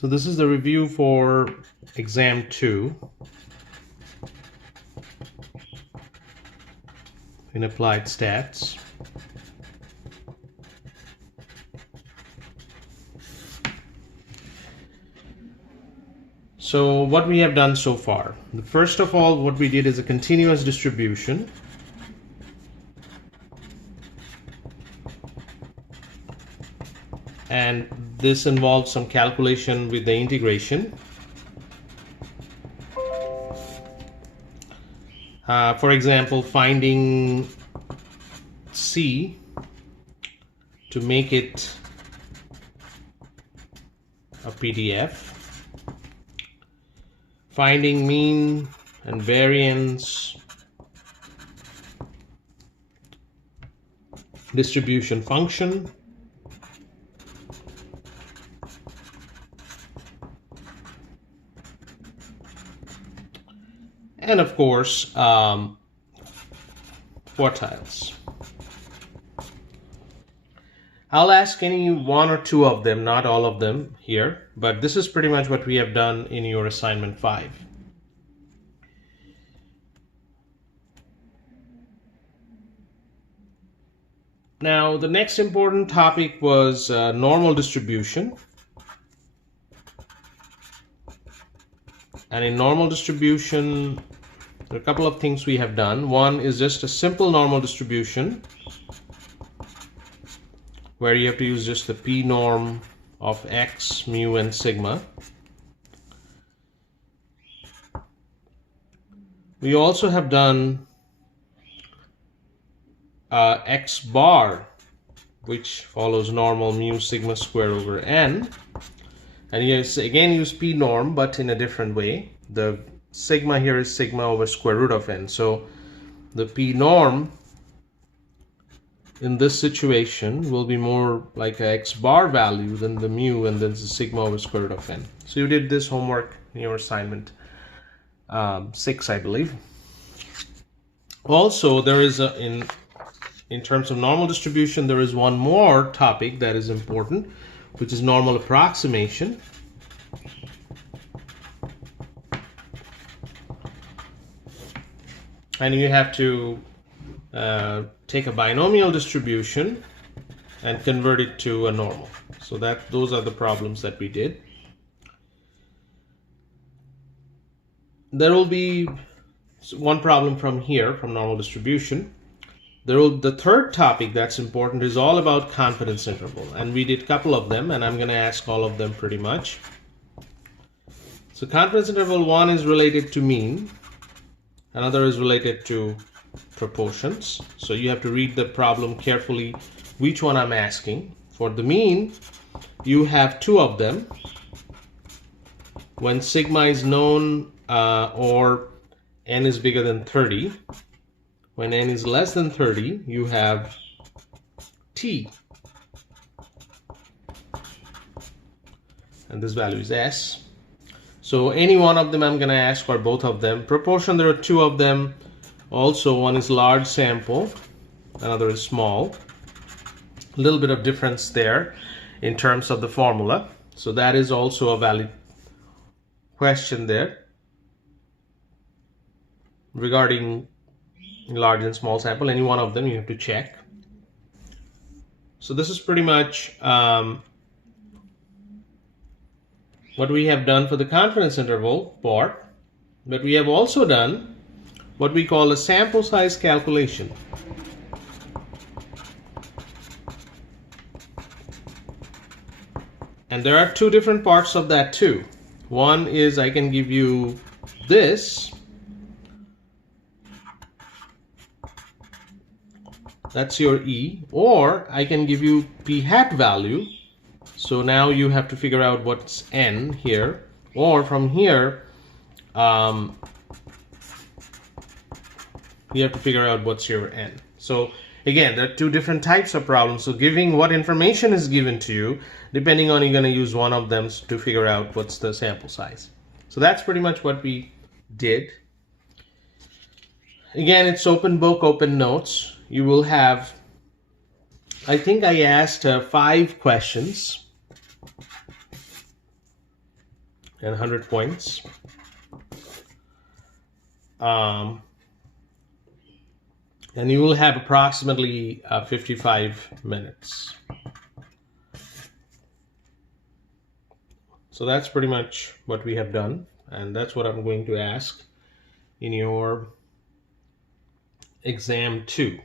So this is the review for exam 2 in applied stats. So what we have done so far, first of all, what we did is a continuous distribution. And this involves some calculation with the integration. For example, finding C to make it a PDF. Finding mean and variance distribution function. And of course, quartiles. I'll ask any one or two of them, not all of them here, but this is pretty much what we have done in your assignment 5. Now, the next important topic was normal distribution. And in normal distribution, there are a couple of things we have done. One is just a simple normal distribution where you have to use just the p norm of x, mu, and sigma. We also have done x bar, which follows normal mu sigma square over n. And you again use p norm, but in a different way. The sigma here is sigma over square root of n. So the p norm in this situation will be more like a x bar value than the mu, and then the sigma over square root of n. So you did this homework in your assignment 6, I believe. Also, there is in terms of normal distribution, there is one more topic that is important, which is normal approximation. And you have to take a binomial distribution and convert it to a normal. So those are the problems that we did. There will be one problem from here, from normal distribution. The third topic that's important is all about confidence interval, and we did a couple of them, and I'm going to ask all of them pretty much. So confidence interval 1 is related to mean, another is related to proportions. So you have to read the problem carefully, which one I'm asking. For the mean, you have 2 of them. When sigma is known or n is bigger than 30. When n is less than 30, you have t. And this value is s. So any one of them I'm going to ask, or both of them. Proportion, there are 2 of them. Also, one is large sample, another is small. A little bit of difference there in terms of the formula. So that is also a valid question there regarding large and small sample. Any one of them you have to check. So this is pretty much what we have done for the confidence interval part, but we have also done what we call a sample size calculation. And there are 2 different parts of that too. One is I can give you this. That's your E, or I can give you p hat value. So now you have to figure out what's n here, or from here you have to figure out what's your n. So again, there are 2 different types of problems. So giving what information is given to you, depending on, you're going to use one of them to figure out what's the sample size. So that's pretty much what we did. Again, it's open book, open notes. You will have, I think I asked 5 questions. and 100 points. And you will have approximately 55 minutes. So that's pretty much what we have done, and that's what I'm going to ask in your exam 2.